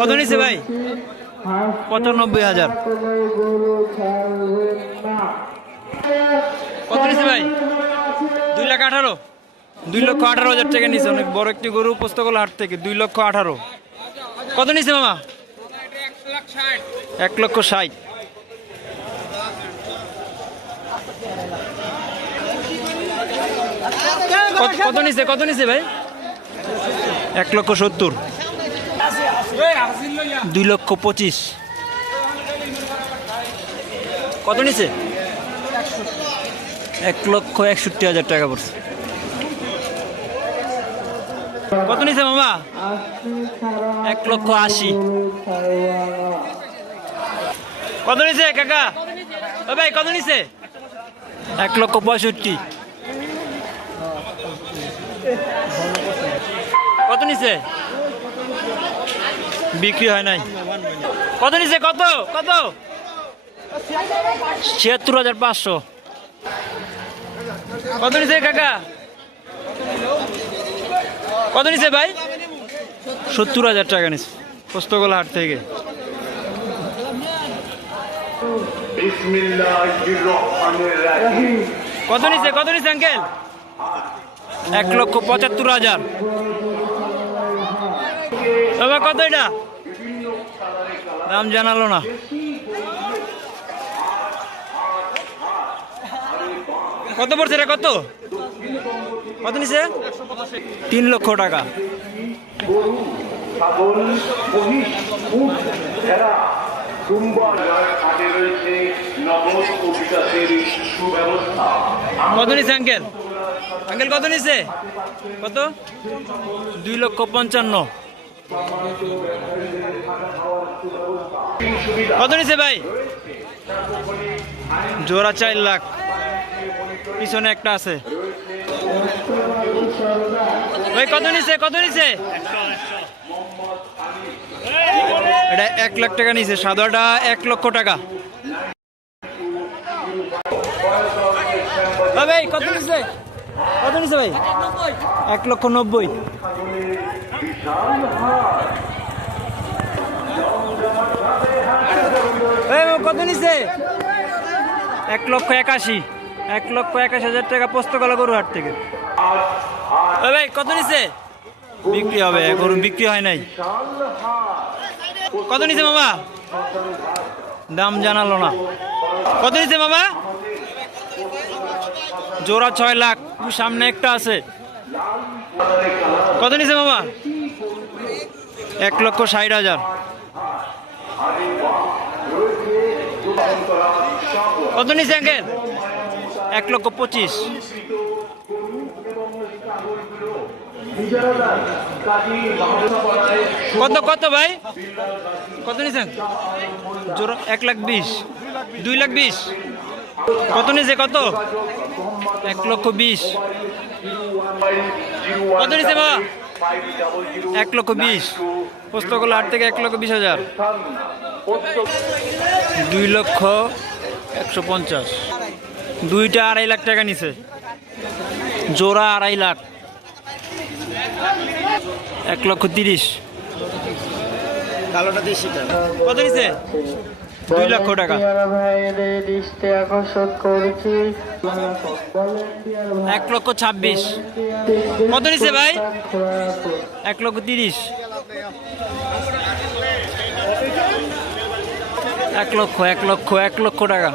কত নিছে ভাই? 95,000। কত নিছে ভাই? 2,18,000। 2,18,000 টাকা নিছে। অনেক বড় একটি গরু পোস্তগোলা হাট থেকে 2,18,000। কত নিছে মামা? 1,60,000। কত নিছে ভাই? 1,70,000। 2,25,000। কত নিছে? 1,61,000 টাকা পড়ছে। কত নিছে মামা? 1,80,000। কত নিছে কাকা? ও ভাই কত নিছে? 1,65,000। কত নিছে? বিক্রি হয় নাই। কত নিছে? কত 76,500। কত নিছে কাকা? কত নিছে ভাই? 70,000 টাকা নিছে পোস্তগোলা হাট থেকে। কত নিছে আঙ্কেল? 1,75,000। বাবা কত এটা? দাম জানালো না। কত পড়ছে এটা? কত নিছে? 3 লক্ষ টাকা। কত নিছে আঙ্কেল? কত নিছে? কত? 2,55,000। কত নিছে ভাই? জোড়া 4 লাখ। পিছনে একটা আছে ভাই। কত নিছে? এটা 1 লাখ টাকা নিছে। সাদাটা 1 লক্ষ টাকা। ভাই কত নিছে ভাই? 1,90,000। কত নিছে? 1,81,000। 1,81,000 টাকা পোস্তগোলা গরু হাট থেকে। ভাই কত নিছে? বিক্রি হবে, গরু বিক্রি হয় নাই। কত নিছে মামা? দাম জানালো না। কত নিছে মামা? জোড়া 6 লাখ। সামনে একটা আছে। কত নিছে মামা? 1,60,000। কত নিছে আঙ্কেল? 1,25,000। কত ভাই? কত নিছেন? জোড়া 1,20,000। 2,20,000। কত নিছে? কত? 1,20,000। কত নিছে বাবা? 1,20,000। পোস্তগোলা হাট থেকে 1,20,000। 2,150,000। দুইটা 2.5 লাখ টাকা নিছে। জোড়া 2.5 লাখ। 1,30,000। কত নিছে? 2 লক্ষ টাকা। 1,26,000। কত নিছে ভাই? 1,30,000। 1 লক্ষ টাকা।